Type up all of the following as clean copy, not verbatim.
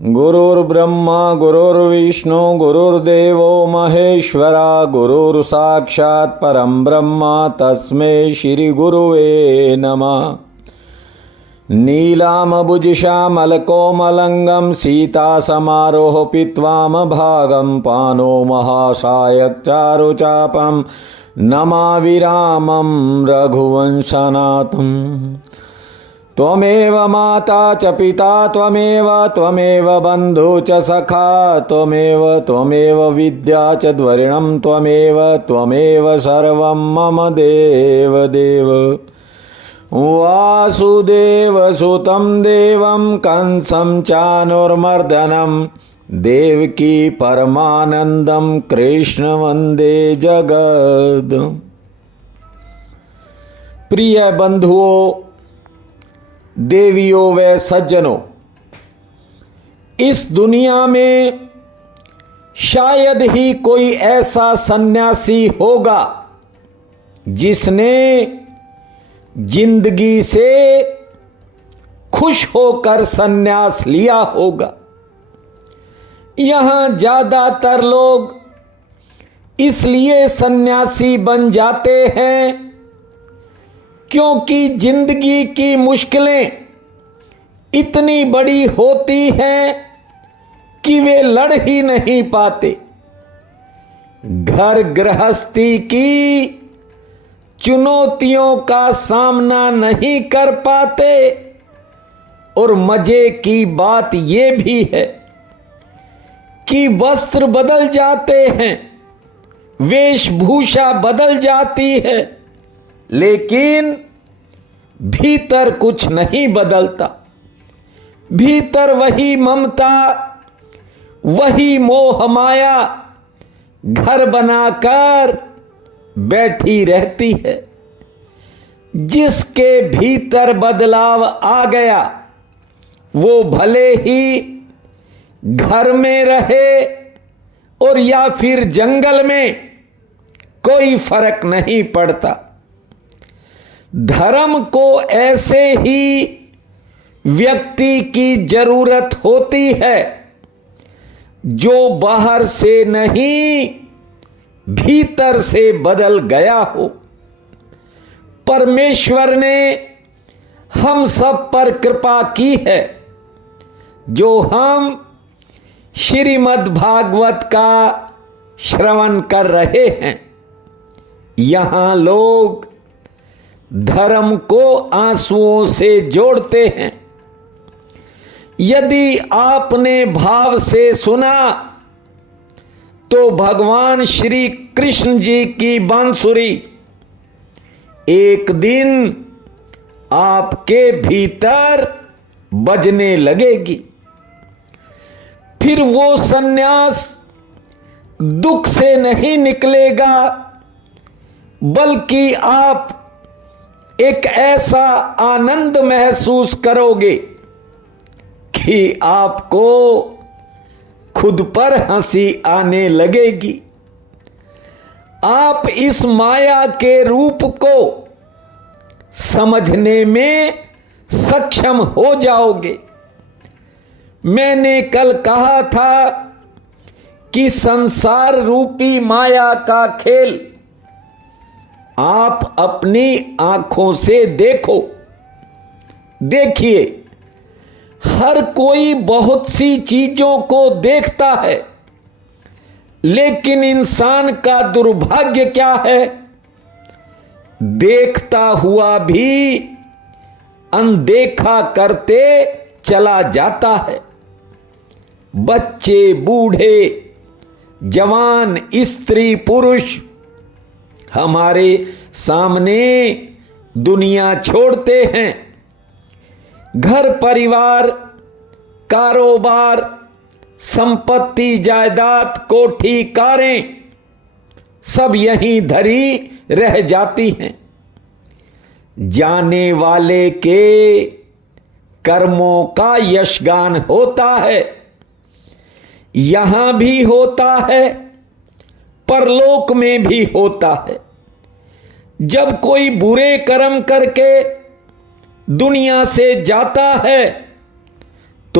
गुरुर्ब्रह्मा गुरुर्विष्णु गुरुर्देवो महेश्वरा गुरुर्साक्षात् परं ब्रह्म तस्मै श्री गुरुवे नमः। नीलाम्बुजश्यामलकोमलंगं सीतासमारोहपित्वामभागं पानो महासायकचारुचापं नमामि रामं रघुवंशनाथम्। त्वमेव माता च पिता त्वमेव बन्धु च सखा त्वमेव विद्या च द्वरिणं त्वमेव सर्वं मम देव वासुदेवसुतं देवं कंसं चानुर्मर्दनं देवकी परमानन्दं कृष्ण वन्दे जगद। प्रिय बंधुओं, देवियों व सज्जनों, इस दुनिया में शायद ही कोई ऐसा सन्यासी होगा जिसने जिंदगी से खुश होकर सन्यास लिया होगा। यहां ज्यादातर लोग इसलिए सन्यासी बन जाते हैं क्योंकि जिंदगी की मुश्किलें इतनी बड़ी होती हैं कि वे लड़ ही नहीं पाते। घर गृहस्थी की चुनौतियों का सामना नहीं कर पाते। और मजे की बात यह भी है कि वस्त्र बदल जाते हैं, वेशभूषा बदल जाती है, लेकिन भीतर कुछ नहीं बदलता। भीतर वही ममता, वही मोह माया घर बनाकर बैठी रहती है। जिसके भीतर बदलाव आ गया वो भले ही घर में रहे और या फिर जंगल में, कोई फर्क नहीं पड़ता। धर्म को ऐसे ही व्यक्ति की जरूरत होती है जो बाहर से नहीं भीतर से बदल गया हो। परमेश्वर ने हम सब पर कृपा की है जो हम श्रीमद् भागवत का श्रवण कर रहे हैं। यहां लोग धर्म को आंसुओं से जोड़ते हैं। यदि आपने भाव से सुना तो भगवान श्री कृष्ण जी की बांसुरी एक दिन आपके भीतर बजने लगेगी। फिर वो सन्यास दुख से नहीं निकलेगा, बल्कि आप एक ऐसा आनंद महसूस करोगे कि आपको खुद पर हंसी आने लगेगी। आप इस माया के रूप को समझने में सक्षम हो जाओगे। मैंने कल कहा था कि संसार रूपी माया का खेल आप अपनी आंखों से देखो। देखिए, हर कोई बहुत सी चीजों को देखता है, लेकिन इंसान का दुर्भाग्य क्या है, देखता हुआ भी अनदेखा करते चला जाता है। बच्चे, बूढ़े, जवान, स्त्री, पुरुष हमारे सामने दुनिया छोड़ते हैं। घर परिवार, कारोबार, संपत्ति, जायदाद, कोठी, कारें सब यहीं धरी रह जाती हैं। जाने वाले के कर्मों का यशगान होता है। यहां भी होता है, परलोक में भी होता है। जब कोई बुरे कर्म करके दुनिया से जाता है तो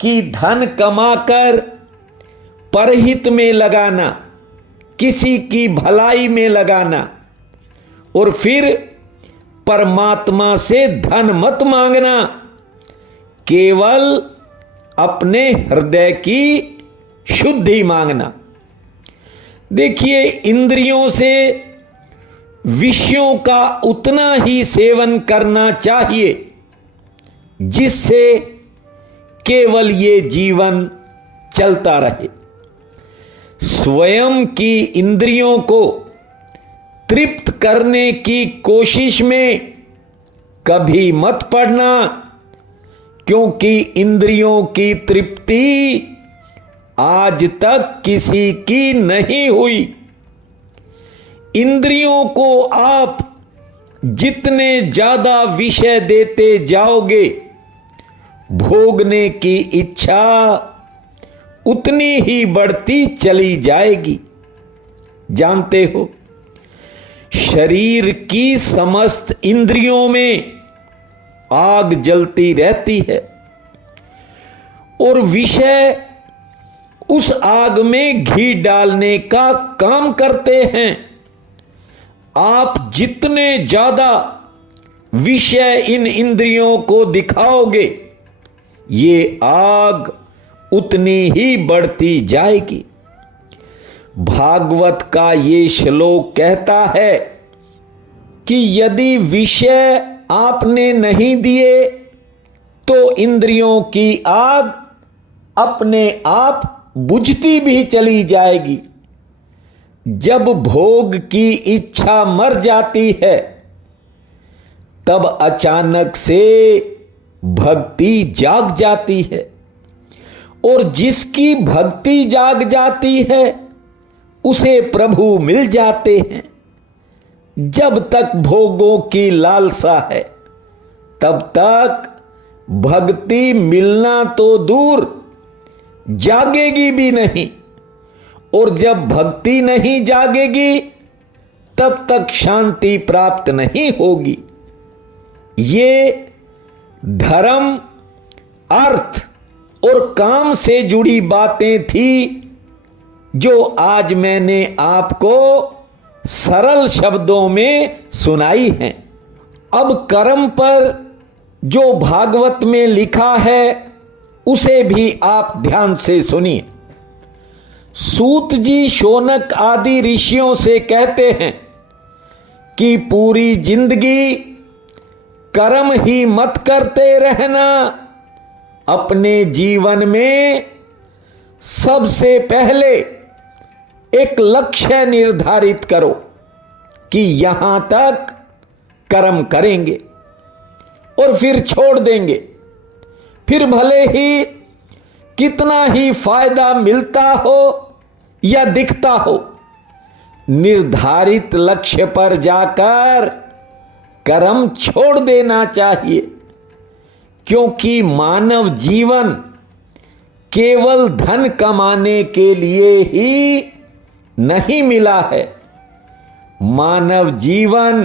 कि धन कमाकर परहित में लगाना, किसी की भलाई में लगाना, और फिर परमात्मा से धन मत मांगना, केवल अपने हृदय की शुद्धि मांगना। देखिए, इंद्रियों से विषयों का उतना ही सेवन करना चाहिए जिससे केवल ये जीवन चलता रहे। स्वयं की इंद्रियों को तृप्त करने की कोशिश में कभी मत पड़ना, क्योंकि इंद्रियों की तृप्ति आज तक किसी की नहीं हुई। इंद्रियों को आप जितने ज्यादा विषय देते जाओगे, भोगने की इच्छा उतनी ही बढ़ती चली जाएगी। जानते हो, शरीर की समस्त इंद्रियों में आग जलती रहती है और विषय उस आग में घी डालने का काम करते हैं। आप जितने ज्यादा विषय इन इंद्रियों को दिखाओगे, ये आग उतनी ही बढ़ती जाएगी। भागवत का ये श्लोक कहता है कि यदि विषय आपने नहीं दिए तो इंद्रियों की आग अपने आप बुझती भी चली जाएगी। जब भोग की इच्छा मर जाती है, तब अचानक से भक्ति जाग जाती है, और जिसकी भक्ति जाग जाती है उसे प्रभु मिल जाते हैं। जब तक भोगों की लालसा है, तब तक भक्ति मिलना तो दूर, जागेगी भी नहीं, और जब भक्ति नहीं जागेगी तब तक शांति प्राप्त नहीं होगी। ये धर्म, अर्थ और काम से जुड़ी बातें थी जो आज मैंने आपको सरल शब्दों में सुनाई हैं। अब कर्म पर जो भागवत में लिखा है उसे भी आप ध्यान से सुनिए। सूत जी शौनक आदि ऋषियों से कहते हैं कि पूरी जिंदगी कर्म ही मत करते रहना, अपने जीवन में सबसे पहले एक लक्ष्य निर्धारित करो कि यहां तक कर्म करेंगे और फिर छोड़ देंगे। फिर भले ही कितना ही फायदा मिलता हो या दिखता हो, निर्धारित लक्ष्य पर जाकर कर्म छोड़ देना चाहिए, क्योंकि मानव जीवन केवल धन कमाने के लिए ही नहीं मिला है। मानव जीवन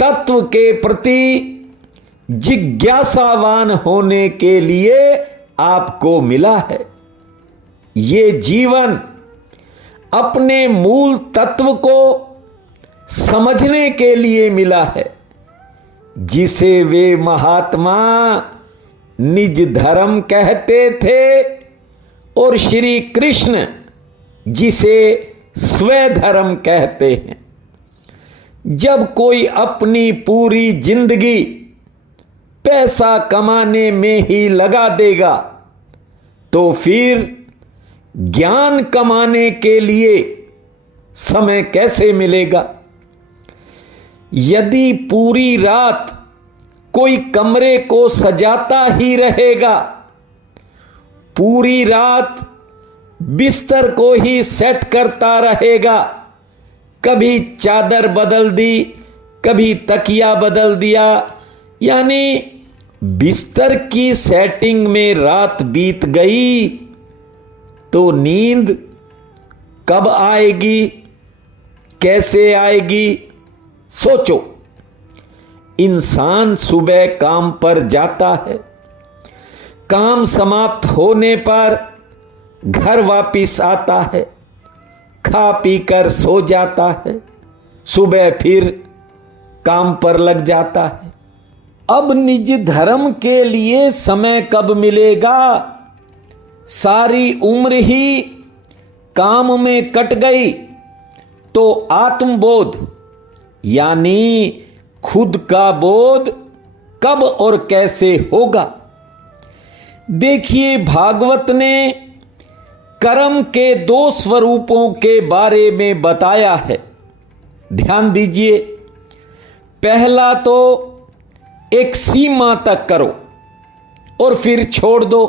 तत्व के प्रति जिज्ञासावान होने के लिए आपको मिला है। ये जीवन अपने मूल तत्व को समझने के लिए मिला है, जिसे वे महात्मा निज धर्म कहते थे और श्री कृष्ण जिसे स्वधर्म कहते हैं। जब कोई अपनी पूरी जिंदगी पैसा कमाने में ही लगा देगा, तो फिर ज्ञान कमाने के लिए समय कैसे मिलेगा? यदि पूरी रात कोई कमरे को सजाता ही रहेगा, पूरी रात बिस्तर को ही सेट करता रहेगा, कभी चादर बदल दी, कभी तकिया बदल दिया, यानी बिस्तर की सेटिंग में रात बीत गई, तो नींद कब आएगी, कैसे आएगी? सोचो। इंसान सुबह काम पर जाता है, काम समाप्त होने पर घर वापिस आता है, खा पी कर सो जाता है, सुबह फिर काम पर लग जाता है। अब निज धर्म के लिए समय कब मिलेगा? सारी उम्र ही काम में कट गई तो आत्मबोध यानी खुद का बोध कब और कैसे होगा? देखिए, भागवत ने कर्म के 2 स्वरूपों के बारे में बताया है। ध्यान दीजिए, पहला तो एक सीमा तक करो और फिर छोड़ दो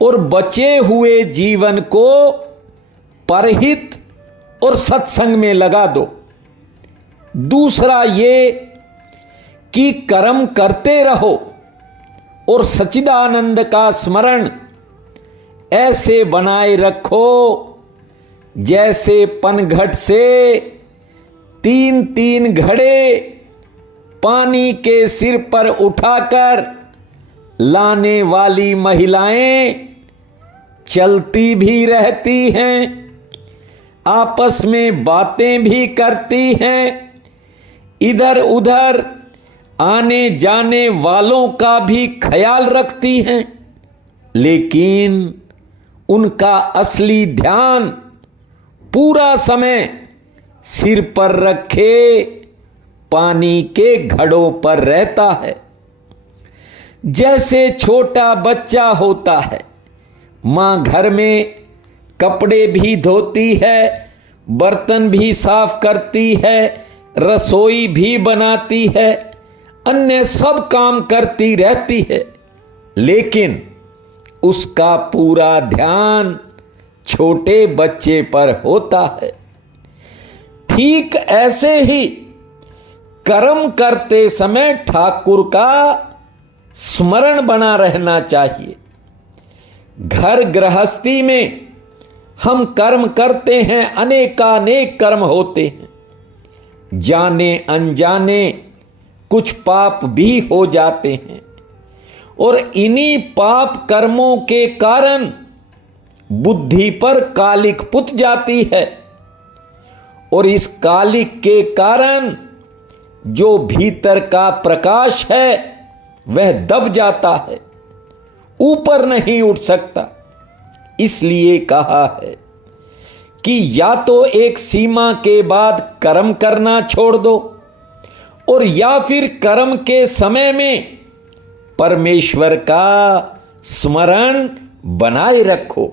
और बचे हुए जीवन को परहित और सत्संग में लगा दो। दूसरा ये कि कर्म करते रहो और सच्चिदानंद का स्मरण ऐसे बनाए रखो जैसे पनघट से 3-3 घड़े पानी के सिर पर उठाकर लाने वाली महिलाएं चलती भी रहती हैं, आपस में बातें भी करती हैं, इधर उधर आने जाने वालों का भी ख्याल रखती हैं, लेकिन उनका असली ध्यान पूरा समय सिर पर रखे पानी के घड़ों पर रहता है। जैसे छोटा बच्चा होता है, मां घर में कपड़े भी धोती है, बर्तन भी साफ करती है, रसोई भी बनाती है, अन्य सब काम करती रहती है, लेकिन उसका पूरा ध्यान छोटे बच्चे पर होता है। ठीक ऐसे ही कर्म करते समय ठाकुर का स्मरण बना रहना चाहिए। घर गृहस्थी में हम कर्म करते हैं, अनेकानेक कर्म होते हैं, जाने अनजाने कुछ पाप भी हो जाते हैं और इन्हीं पाप कर्मों के कारण बुद्धि पर कालिक पुत जाती है और इस कालिक के कारण जो भीतर का प्रकाश है वह दब जाता है, ऊपर नहीं उठ सकता। इसलिए कहा है कि या तो एक सीमा के बाद कर्म करना छोड़ दो और या फिर कर्म के समय में परमेश्वर का स्मरण बनाए रखो।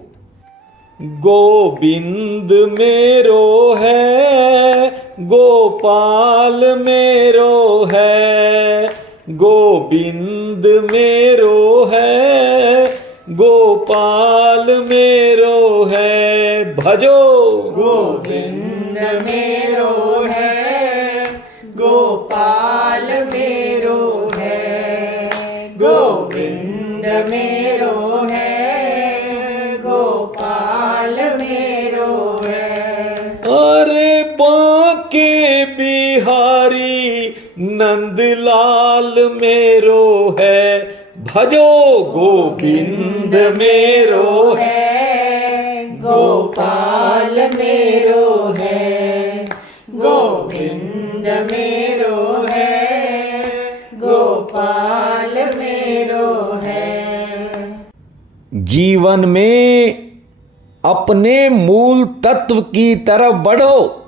गोविंद मेरो है, गोपाल मेरो है, गोविंद मेरो है, गोपाल मेरो है, भजो गोविंद मेरो है, गोपाल मेरो है, गोविंद मेरो है, गोपाल मेरो है। अरे बांके बिहारी नंदलाल मेरो है, भजो गोविंद मेरो है, गोपाल मेरो है, गोविंद मेरो है, गोपाल मेरो है। जीवन में अपने मूल तत्व की तरफ बढ़ो।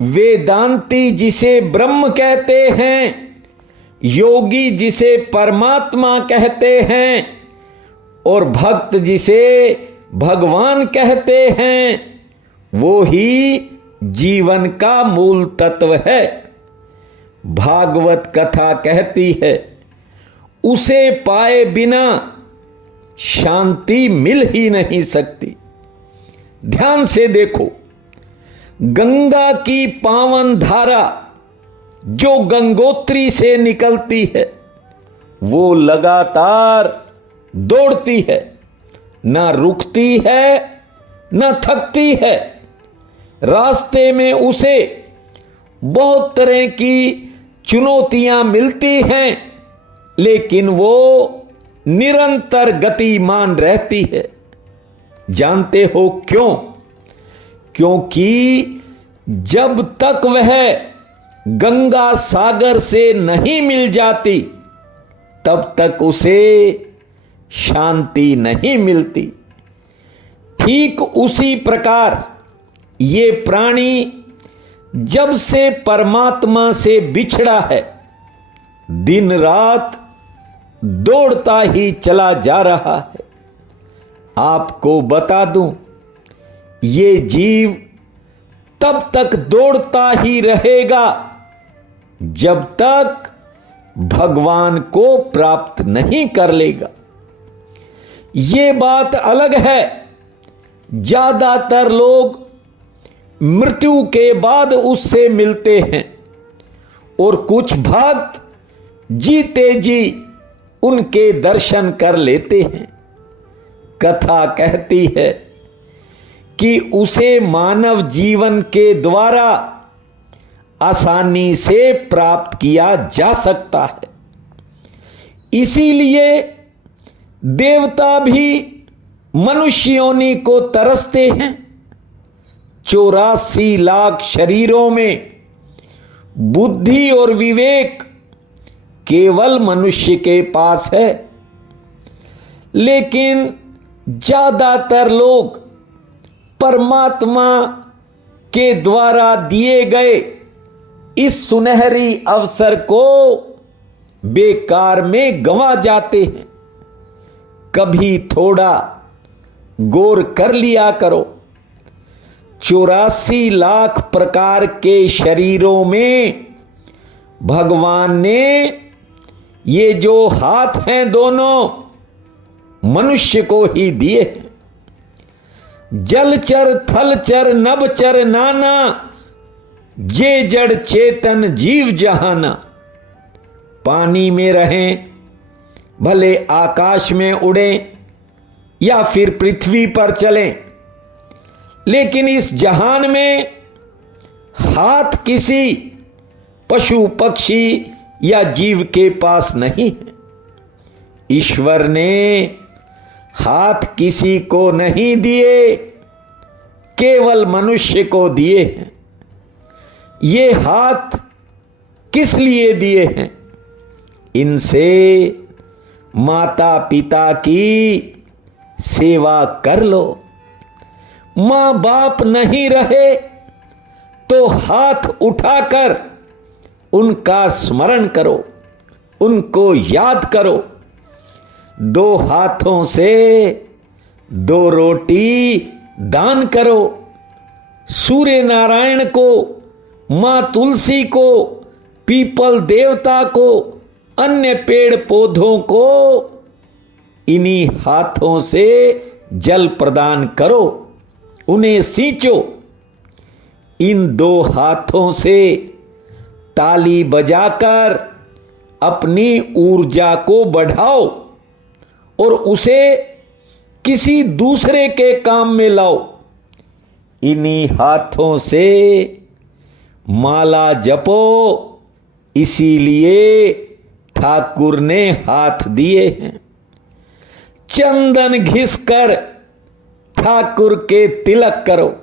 वेदांती जिसे ब्रह्म कहते हैं, योगी जिसे परमात्मा कहते हैं और भक्त जिसे भगवान कहते हैं, वो ही जीवन का मूल तत्व है। भागवत कथा कहती है, उसे पाए बिना शांति मिल ही नहीं सकती। ध्यान से देखो, गंगा की पावन धारा जो गंगोत्री से निकलती है वो लगातार दौड़ती है, ना रुकती है ना थकती है। रास्ते में उसे बहुत तरह की चुनौतियां मिलती हैं, लेकिन वो निरंतर गतिमान रहती है। जानते हो क्यों? क्योंकि जब तक वह गंगा सागर से नहीं मिल जाती तब तक उसे शांति नहीं मिलती। ठीक उसी प्रकार ये प्राणी जब से परमात्मा से बिछड़ा है दिन रात दौड़ता ही चला जा रहा है। आपको बता दूं, ये जीव तब तक दौड़ता ही रहेगा जब तक भगवान को प्राप्त नहीं कर लेगा। ये बात अलग है, ज्यादातर लोग मृत्यु के बाद उससे मिलते हैं और कुछ भक्त जीते जी उनके दर्शन कर लेते हैं। कथा कहती है कि उसे मानव जीवन के द्वारा आसानी से प्राप्त किया जा सकता है। इसीलिए देवता भी मनुष्य योनि को तरसते हैं। 84 लाख शरीरों में बुद्धि और विवेक केवल मनुष्य के पास है, लेकिन ज्यादातर लोग परमात्मा के द्वारा दिए गए इस सुनहरी अवसर को बेकार में गंवा जाते हैं। कभी थोड़ा गौर कर लिया करो, 84 लाख प्रकार के शरीरों में भगवान ने ये जो हाथ हैं दोनों मनुष्य को ही दिए हैं। जलचर थलचर नभचर नाना, जे जड़ चेतन जीव जहाना। पानी में रहें, भले आकाश में उड़ें या फिर पृथ्वी पर चलें, लेकिन इस जहान में हाथ किसी पशु पक्षी या जीव के पास नहीं है। ईश्वर ने हाथ किसी को नहीं दिए, केवल मनुष्य को दिए हैं। ये हाथ किस लिए दिए हैं? इनसे माता पिता की सेवा कर लो। मां बाप नहीं रहे तो हाथ उठाकर उनका स्मरण करो, उनको याद करो। 2 हाथों से 2 रोटी दान करो। सूर्य नारायण को, मां तुलसी को, पीपल देवता को, अन्य पेड़ पौधों को इन्हीं हाथों से जल प्रदान करो, उन्हें सींचो। इन 2 हाथों से ताली बजाकर अपनी ऊर्जा को बढ़ाओ और उसे किसी दूसरे के काम में लाओ। इन्हीं हाथों से माला जपो, इसीलिए ठाकुर ने हाथ दिए हैं। चंदन घिसकर ठाकुर के तिलक करो,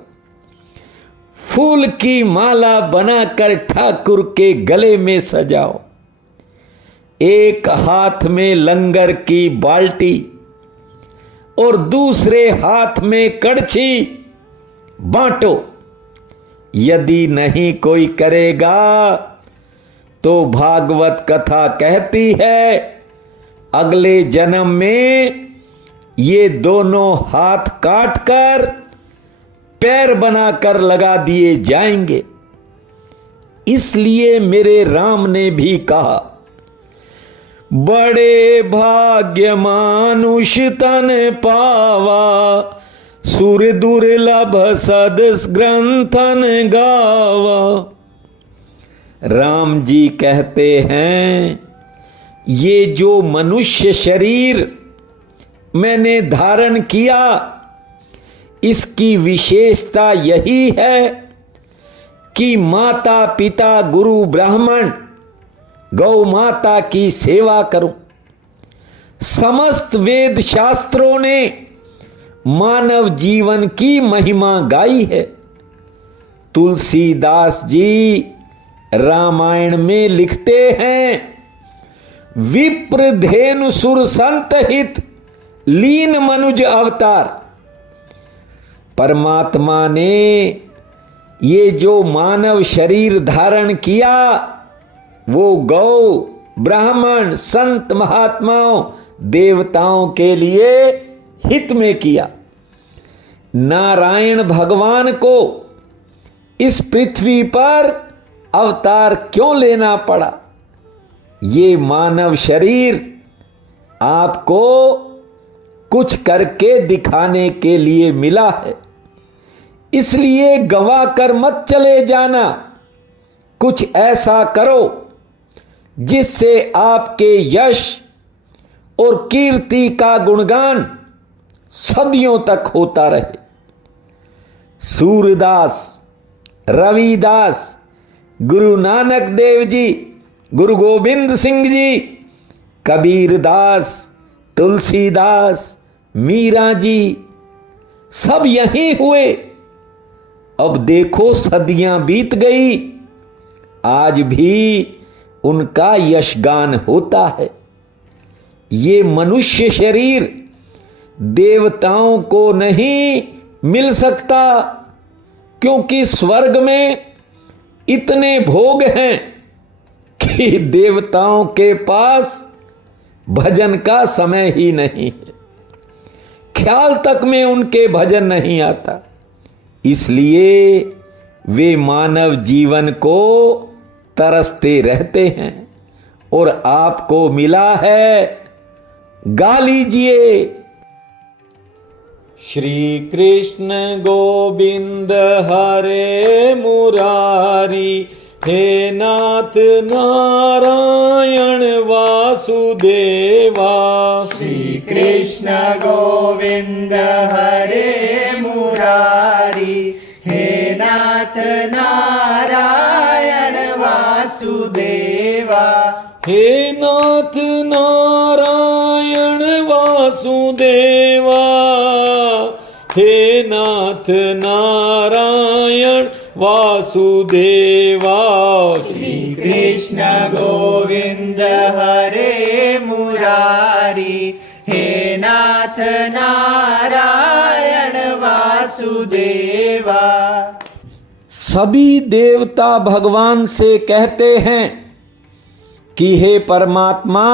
फूल की माला बनाकर ठाकुर के गले में सजाओ। एक हाथ में लंगर की बाल्टी और दूसरे हाथ में कड़छी बांटो। यदि नहीं कोई करेगा तो भागवत कथा कहती है अगले जन्म में ये दोनों हाथ काटकर पैर बनाकर लगा दिए जाएंगे। इसलिए मेरे राम ने भी कहा, बड़े भाग्य मानुष तन पावा, सुर दुर्लभ सदस ग्रंथन गावा। राम जी कहते हैं, ये जो मनुष्य शरीर मैंने धारण किया, इसकी विशेषता यही है कि माता पिता गुरु ब्राह्मण गौ माता की सेवा करूं, समस्त वेद शास्त्रों ने मानव जीवन की महिमा गाई है। तुलसीदास जी रामायण में लिखते हैं, विप्र धेनु सुर संत हित लीन मनुज अवतार। परमात्मा ने ये जो मानव शरीर धारण किया वो गौ, ब्राह्मण, संत, महात्माओं, देवताओं के लिए हित में किया। नारायण भगवान को इस पृथ्वी पर अवतार क्यों लेना पड़ा? ये मानव शरीर आपको कुछ करके दिखाने के लिए मिला है, इसलिए गवा कर मत चले जाना। कुछ ऐसा करो जिससे आपके यश और कीर्ति का गुणगान सदियों तक होता रहे। सूरदास, रविदास, गुरु नानक देव जी, गुरु गोविंद सिंह जी, कबीरदास, तुलसीदास, मीरा जी सब यहीं हुए। अब देखो सदियां बीत गई, आज भी उनका यशगान होता है। ये मनुष्य शरीर देवताओं को नहीं मिल सकता, क्योंकि स्वर्ग में इतने भोग हैं कि देवताओं के पास भजन का समय ही नहीं है, ख्याल तक में उनके भजन नहीं आता। इसलिए वे मानव जीवन को तरसते रहते हैं और आपको मिला है, गा लीजिए। श्री कृष्ण गोविंद हरे मुरारी, हे नाथ नारायण वासुदेवा। श्री कृष्ण गोविंद हरे मुरारी, हे नाथ नारायण वासुदेवा। हे नाथ नारायण वासुदेवा, हे नाथ नारायण वासुदेवा। श्री कृष्ण गोविंद हरे मुरारी, हे नाथ नारायण वासुदेवा। सभी देवता भगवान से कहते हैं कि हे परमात्मा,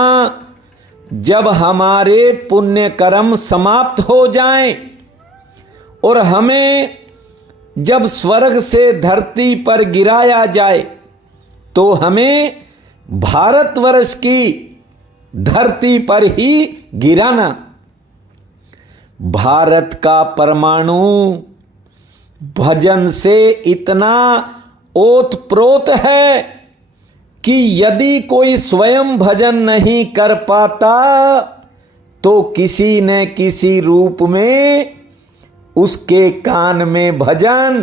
जब हमारे पुण्य कर्म समाप्त हो जाएं और हमें जब स्वर्ग से धरती पर गिराया जाए तो हमें भारतवर्ष की धरती पर ही गिराना। भारत का परमाणु भजन से इतना ओतप्रोत है कि यदि कोई स्वयं भजन नहीं कर पाता तो किसी न किसी रूप में उसके कान में भजन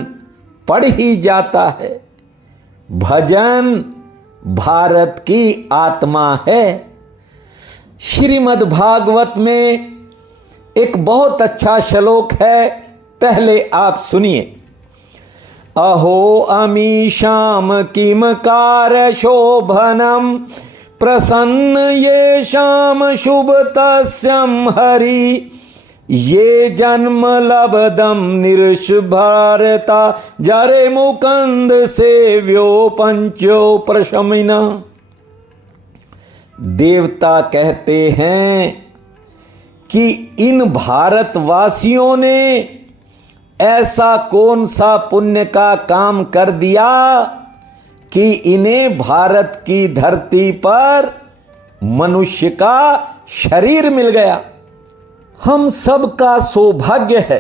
पड़ ही जाता है। भजन भारत की आत्मा है। श्रीमद् भागवत में एक बहुत अच्छा श्लोक है, पहले आप सुनिए। अहो अमीशाम किमकार शोभनम, प्रसन्न ये शाम शुभ तस्यम हरि। ये जन्म लबदम निरश भारता, जरे मुकंद सेव्यो पंचो प्रशमिना। देवता कहते हैं कि इन भारतवासियों ने ऐसा कौन सा पुण्य का काम कर दिया कि इन्हें भारत की धरती पर मनुष्य का शरीर मिल गया। हम सबका सौभाग्य है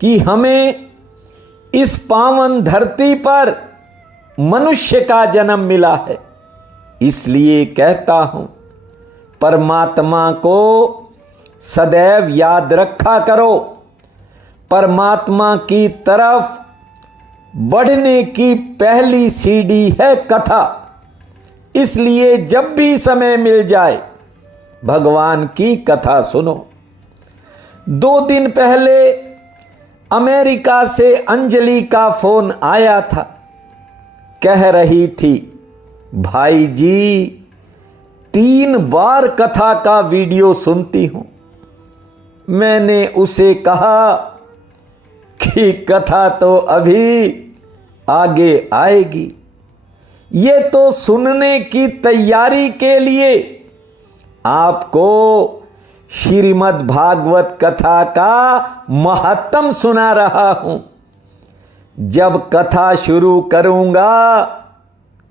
कि हमें इस पावन धरती पर मनुष्य का जन्म मिला है। इसलिए कहता हूं, परमात्मा को सदैव याद रखा करो। परमात्मा की तरफ बढ़ने की पहली सीढ़ी है कथा। इसलिए जब भी समय मिल जाए भगवान की कथा सुनो। 2 दिन पहले अमेरिका से अंजलि का फोन आया था। कह रही थी, भाई जी 3 बार कथा का वीडियो सुनती हूं। मैंने उसे कहा कि कथा तो अभी आगे आएगी, ये तो सुनने की तैयारी के लिए आपको श्रीमद् भागवत कथा का महत्तम सुना रहा हूं। जब कथा शुरू करूंगा,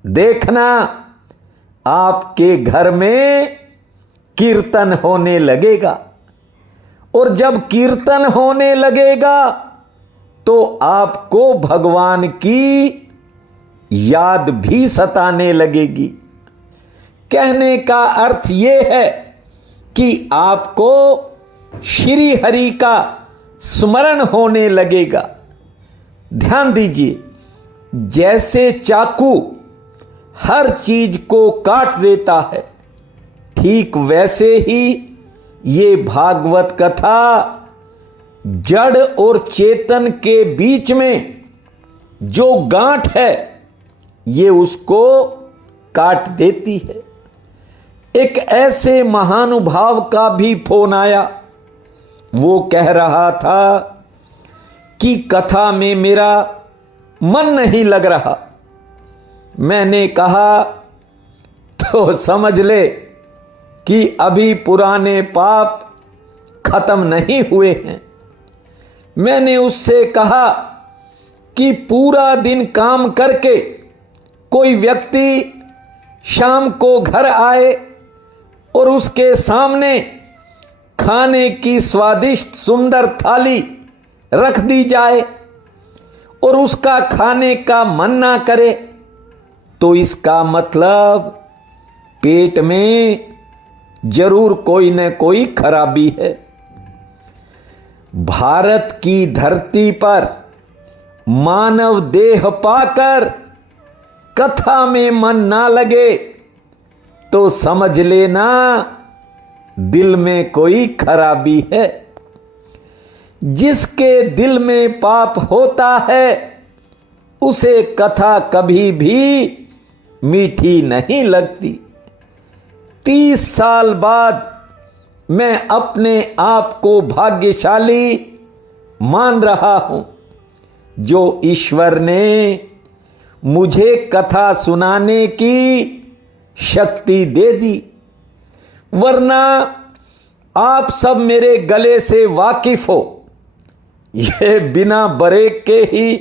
देखना आपके घर में कीर्तन होने लगेगा, और जब कीर्तन होने लगेगा तो आपको भगवान की याद भी सताने लगेगी। कहने का अर्थ यह है कि आपको श्री हरि का स्मरण होने लगेगा। ध्यान दीजिए, जैसे चाकू हर चीज को काट देता है, ठीक वैसे ही ये भागवत कथा जड़ और चेतन के बीच में जो गांठ है, ये उसको काट देती है। एक ऐसे महानुभाव का भी फोन आया। वो कह रहा था कि कथा में मेरा मन नहीं लग रहा। मैंने कहा, तो समझ ले कि अभी पुराने पाप खत्म नहीं हुए हैं। मैंने उससे कहा कि पूरा दिन काम करके कोई व्यक्ति शाम को घर आए और उसके सामने खाने की स्वादिष्ट सुंदर थाली रख दी जाए और उसका खाने का मन ना करे, तो इसका मतलब पेट में जरूर कोई न कोई खराबी है। भारत की धरती पर मानव देह पाकर कथा में मन ना लगे तो समझ लेना दिल में कोई खराबी है। जिसके दिल में पाप होता है उसे कथा कभी भी मीठी नहीं लगती। 30 साल बाद मैं अपने आप को भाग्यशाली मान रहा हूं जो ईश्वर ने मुझे कथा सुनाने की शक्ति दे दी, वरना आप सब मेरे गले से वाकिफ हो, यह बिना ब्रेक के ही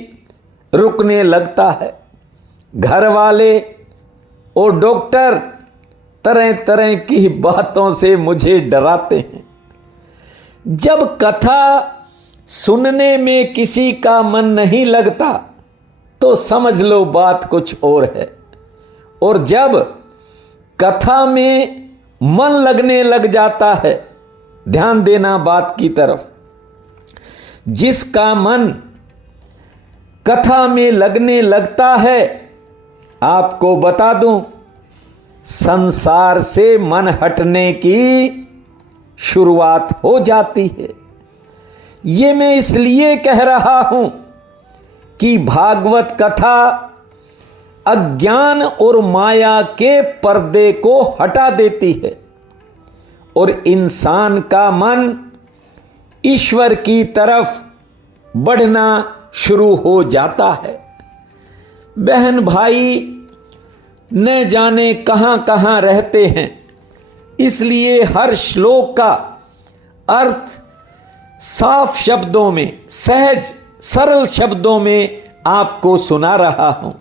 रुकने लगता है। घर वाले और डॉक्टर तरह तरह की बातों से मुझे डराते हैं। जब कथा सुनने में किसी का मन नहीं लगता तो समझ लो बात कुछ और है, और जब कथा में मन लगने लग जाता है, ध्यान देना बात की तरफ, जिसका मन कथा में लगने लगता है, आपको बता दूं, संसार से मन हटने की शुरुआत हो जाती है। ये मैं इसलिए कह रहा हूं कि भागवत कथा अज्ञान और माया के पर्दे को हटा देती है और इंसान का मन ईश्वर की तरफ बढ़ना शुरू हो जाता है। बहन भाई न जाने कहां कहां रहते हैं, इसलिए हर श्लोक का अर्थ साफ शब्दों में, सहज सरल शब्दों में आपको सुना रहा हूं।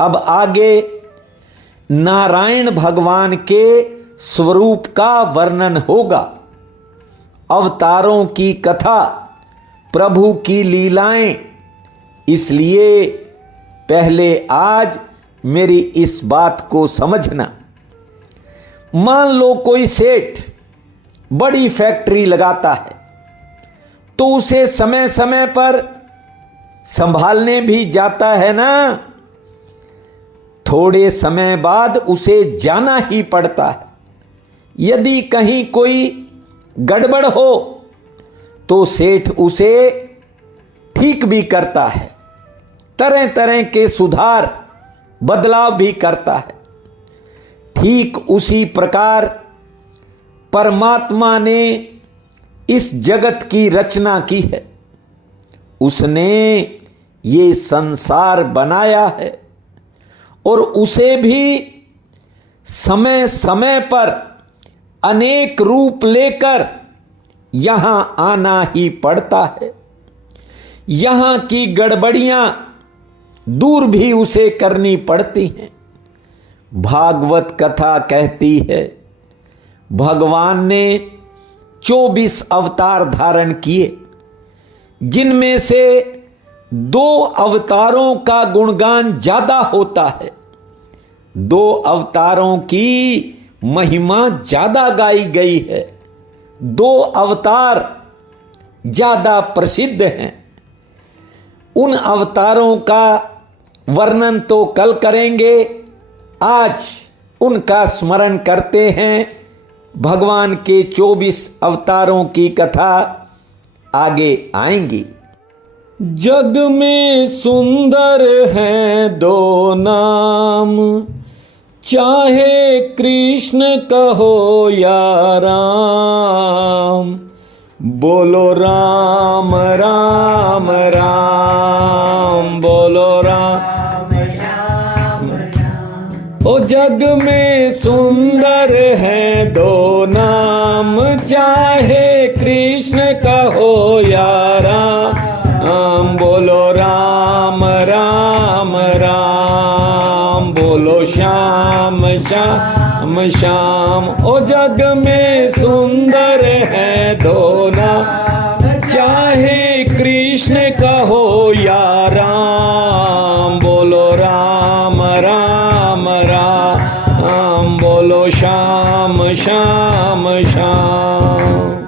अब आगे नारायण भगवान के स्वरूप का वर्णन होगा। अवतारों की कथा, प्रभु की लीलाएं। इसलिए पहले आज मेरी इस बात को समझना। मान लो कोई सेठ बड़ी फैक्ट्री लगाता है तो उसे समय समय पर संभालने भी जाता है ना। थोड़े समय बाद उसे जाना ही पड़ता है, यदि कहीं कोई गड़बड़ हो तो सेठ उसे ठीक भी करता है, तरह तरह के सुधार बदलाव भी करता है। ठीक उसी प्रकार परमात्मा ने इस जगत की रचना की है। उसने ये संसार बनाया है और उसे भी समय समय पर अनेक रूप लेकर यहां आना ही पड़ता है। यहां की गड़बड़ियां दूर भी उसे करनी पड़ती हैं। भागवत कथा कहती है भगवान ने 24 अवतार धारण किए, जिनमें से 2 अवतारों का गुणगान ज्यादा होता है। 2 अवतारों की महिमा ज्यादा गाई गई है। 2 अवतार ज्यादा प्रसिद्ध हैं। उन अवतारों का वर्णन तो कल करेंगे, आज उनका स्मरण करते हैं। भगवान के 24 अवतारों की कथा आगे आएंगी। जग में सुंदर हैं 2 नाम, चाहे कृष्ण कहो या राम। बोलो राम राम राम, बोलो राम। ओ जग में सुंदर हैं 2 नाम, चाहे कृष्ण कहो या राम। बोलो राम राम राम, बोलो श्याम श्याम श्याम। ओ जग में सुंदर हैं 2 नाम, चाहे कृष्ण कहो या राम। बोलो राम राम राम, बोलो श्याम श्याम श्याम।